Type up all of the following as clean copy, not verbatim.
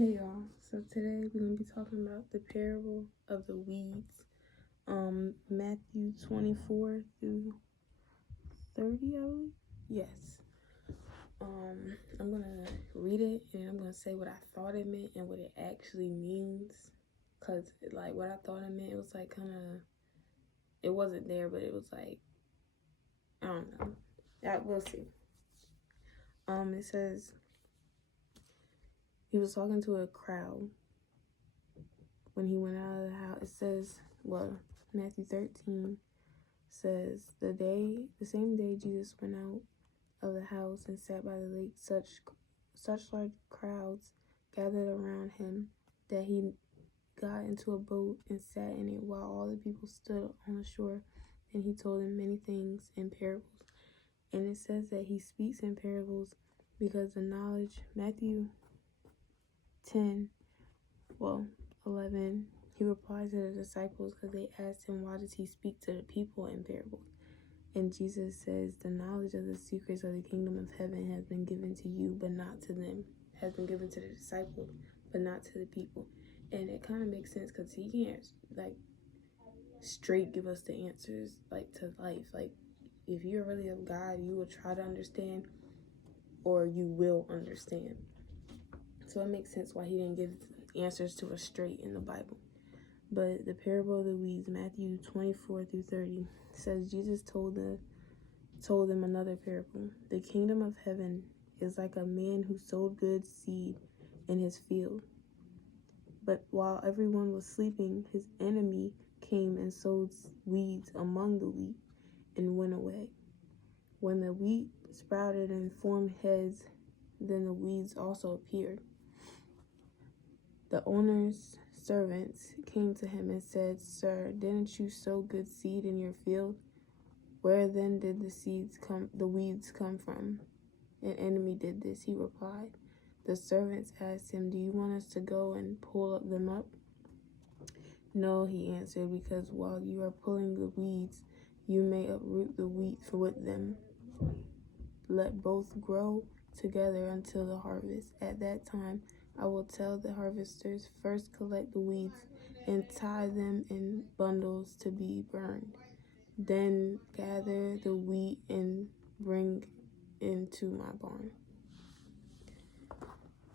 Hey y'all, so today we're going to be talking about the parable of the weeds, Matthew 24 through 30, I believe. Yes. I'm going to read it and I'm going to say what I thought it meant and what it actually means, because like what I thought it meant, it was like kind of, it wasn't there, but it was like, I don't know. We'll see. It says, he was talking to a crowd when he went out of the house. It says, Matthew 13 says, the same day Jesus went out of the house and sat by the lake, such large crowds gathered around him that he got into a boat and sat in it while all the people stood on the shore. And he told them many things in parables. And it says that he speaks in parables because the knowledge, Matthew 11, he replied to the disciples because they asked him, why does he speak to the people in parables? And Jesus says, the knowledge of the secrets of the kingdom of heaven has been given to you, but not to them. Has been given to the disciples, but not to the people. And it kind of makes sense because he can't, like, straight give us the answers, like, to life. Like, if you're really of God, you will try to understand, or you will understand. So it makes sense why he didn't give answers to us straight in the Bible. But the parable of the weeds, Matthew 24 through 30, says Jesus told them another parable. The kingdom of heaven is like a man who sowed good seed in his field. But while everyone was sleeping, his enemy came and sowed weeds among the wheat and went away. When the wheat sprouted and formed heads, then the weeds also appeared. The owner's servants came to him and said, Sir, didn't you sow good seed in your field? Where then did the weeds come from? An enemy did this, he replied. The servants asked him, do you want us to go and pull them up? No, he answered, because while you are pulling the weeds, you may uproot the wheat with them. Let both grow together until the harvest. At that time, I will tell the harvesters, first collect the weeds and tie them in bundles to be burned. Then gather the wheat and bring into my barn.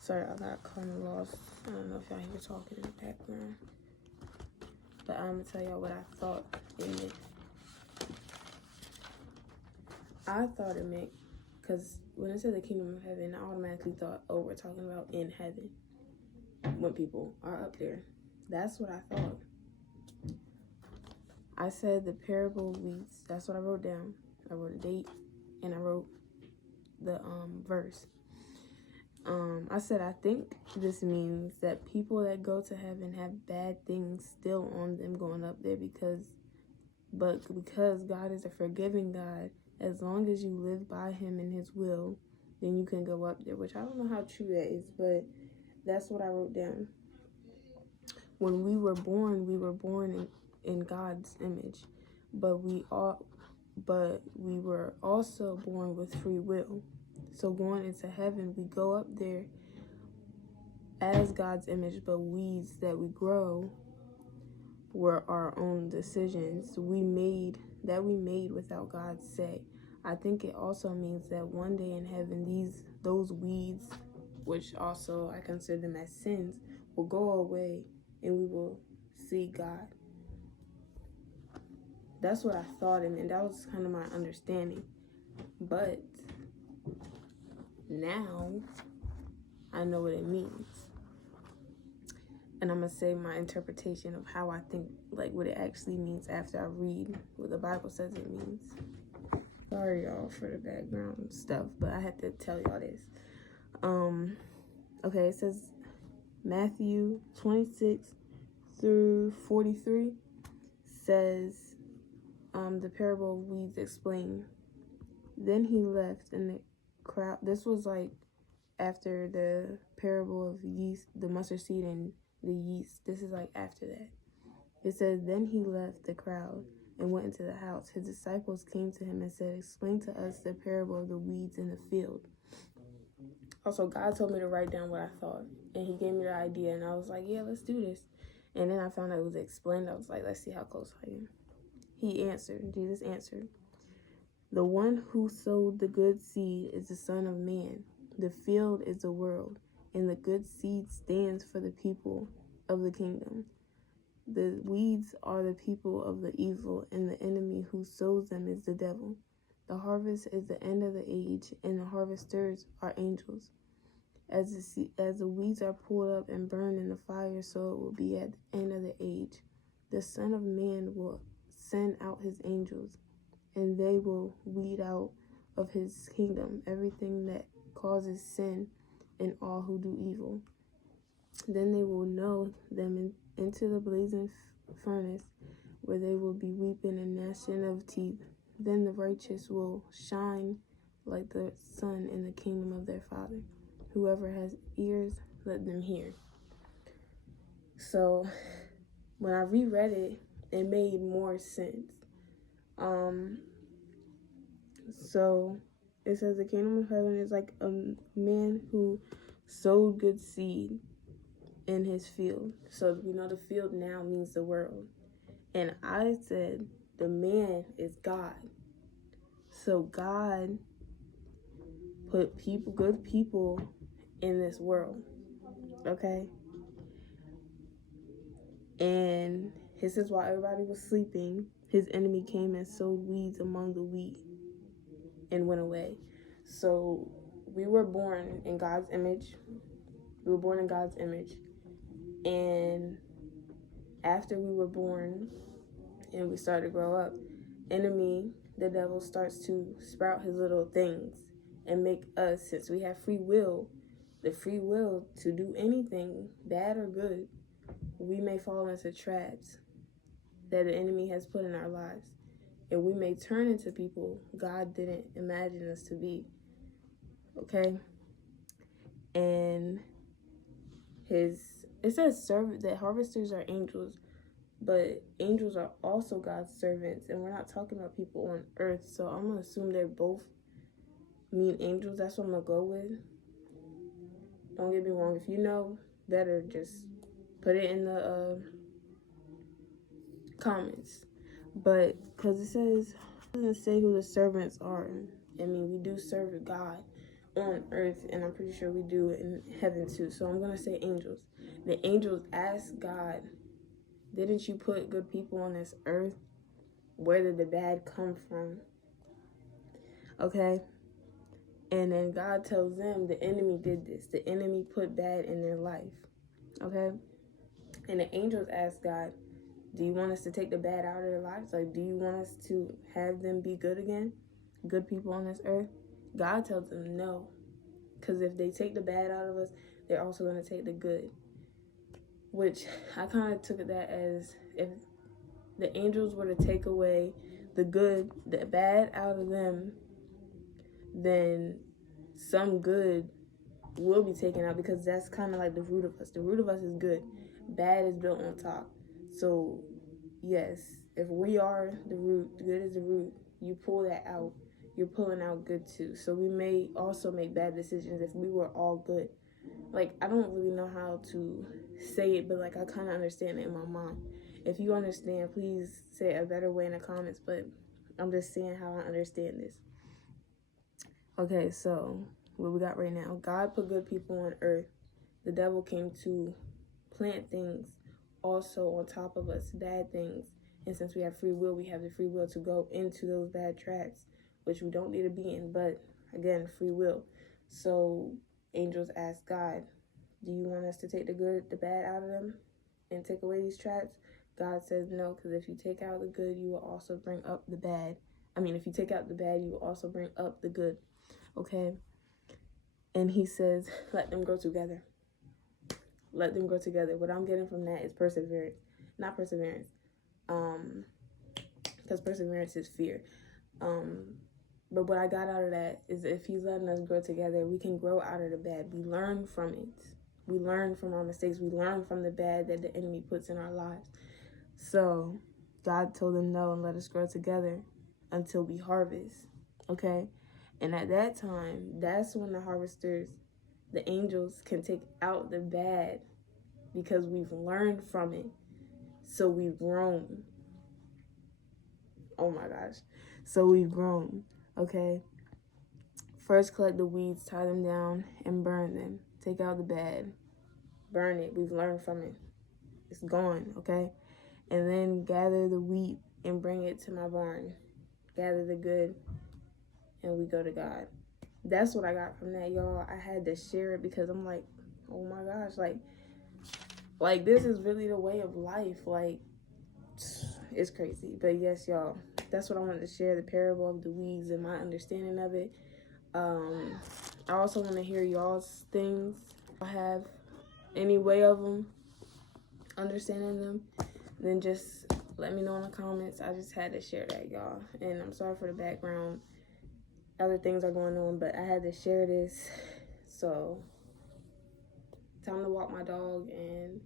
Sorry, I got kind of lost. I don't know if y'all hear talking in the background. But I'm going to tell y'all what I thought it meant. I thought it meant, because when it said the kingdom of heaven, I automatically thought, oh, we're talking about in heaven, when people are up there. That's what I thought. I said the parable of weeds. That's what I wrote down. I wrote a date, and I wrote the verse. I said, I think this means that people that go to heaven have bad things still on them going up there because God is a forgiving God, as long as you live by him and his will, then you can go up there, which I don't know how true that is, but that's what I wrote down. When we were born in God's image, but we were also born with free will. So going into heaven, we go up there as God's image, but weeds that we grow were our own decisions we made without God's say. I think it also means that one day in heaven, those weeds, which also I consider them as sins, will go away and we will see God. That's what I thought, and that was kind of my understanding. But now I know what it means. And I'm going to say my interpretation of how I think, like, what it actually means after I read what the Bible says it means. Sorry, y'all, for the background stuff, but I had to tell y'all this. Okay, it says Matthew 26 through 43 says, the parable of weeds explained. Then he left, and the crowd, this was like after the parable of yeast, the mustard seed and the yeast. This is like after that. It says, then he left the crowd and went into the house. His disciples came to him and said, explain to us the parable of the weeds in the field. Also, God told me to write down what I thought, and he gave me the idea, and I was like, yeah, let's do this. And then I found out it was explained. I was like, let's see how close I am. Jesus answered, the one who sowed the good seed is the Son of Man. The field is the world, and the good seed stands for the people of the kingdom. The weeds are the people of the evil, and the enemy who sows them is the devil. The harvest is the end of the age, and the harvesters are angels. As the weeds are pulled up and burned in the fire, so it will be at the end of the age. The Son of Man will send out his angels, and they will weed out of his kingdom everything that causes sin and all who do evil. Then they will know them into the blazing furnace, where they will be weeping and gnashing of teeth. Then the righteous will shine like the sun in the kingdom of their Father. Whoever has ears, let them hear. So when I reread it, it made more sense. So it says the kingdom of heaven is like a man who sowed good seed in his field. So we know the field now means the world. And I said the man is God. So God put good people in this world. Okay? And this is while everybody was sleeping, his enemy came and sowed weeds among the wheat and went away. So we were born in God's image. We were born in God's image. And after we were born and we started to grow up, enemy, the devil, starts to sprout his little things and make us, since we have free will, the free will to do anything, bad or good, we may fall into traps that the enemy has put in our lives. And we may turn into people God didn't imagine us to be. Okay? And it says that harvesters are angels, but angels are also God's servants, and we're not talking about people on earth, so I'm going to assume they both mean angels. That's what I'm going to go with. Don't get me wrong. If you know better, just put it in the comments. But because it doesn't say who the servants are. I mean, we do serve God on earth, and I'm pretty sure we do in heaven too. So I'm going to say angels. The angels asked God, didn't you put good people on this earth? Where did the bad come from? Okay? And then God tells them the enemy did this. The enemy put bad in their life. Okay? And the angels ask God, do you want us to take the bad out of their lives? Like, do you want us to have them be good again? Good people on this earth? God tells them no. Because if they take the bad out of us, they're also going to take the good. Which I kind of took that as if the angels were to take away the good, the bad out of them, then some good will be taken out, because that's kind of like the root of us. The root of us is good. Bad is built on top. So, yes, if we are the root, good is the root, you pull that out, you're pulling out good too. So we may also make bad decisions if we were all good. Like, I don't really know how to say it, but like I kind of understand it in my mind. If you understand, please say it a better way in the comments, but I'm just saying how I understand this. Okay, so what we got right now. God put good people on earth. The devil came to plant things also on top of us, bad things. And since we have free will, we have the free will to go into those bad traps, which we don't need to be in, but again, free will. So angels ask God, do you want us to take the good, the bad out of them and take away these traps? God says no, because if you take out the good, you will also bring up the bad. If you take out the bad, you will also bring up the good. Okay? And he says, let them grow together. Let them grow together. What I'm getting from that is perseverance. Not perseverance. Because perseverance is fear. But what I got out of that is if he's letting us grow together, we can grow out of the bad. We learn from it. We learn from our mistakes. We learn from the bad that the enemy puts in our lives. So God told them no and let us grow together until we harvest. Okay? And at that time, that's when the harvesters the angels can take out the bad because we've learned from it. So we've grown. Oh my gosh. So we've grown, okay? First, collect the weeds, tie them down, and burn them. Take out the bad. Burn it. We've learned from it. It's gone, okay? And then gather the wheat and bring it to my barn. Gather the good, and we go to God. That's what I got from that, y'all. I had to share it because I'm like, oh my gosh, like this is really the way of life. Like, it's crazy. But yes, y'all, that's what I wanted to share, the parable of the weeds and my understanding of it. I also want to hear y'all's things. I have any way of them, understanding them, then just let me know in the comments. I just had to share that, y'all. And I'm sorry for the background. Other things are going on, but I had to share this. So, time to walk my dog and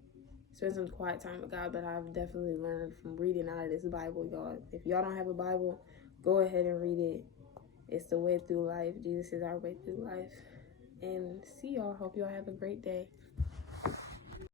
spend some quiet time with God. But I've definitely learned from reading out of this Bible, y'all. If y'all don't have a Bible, go ahead and read it. It's the way through life. Jesus is our way through life. And see y'all. Hope y'all have a great day.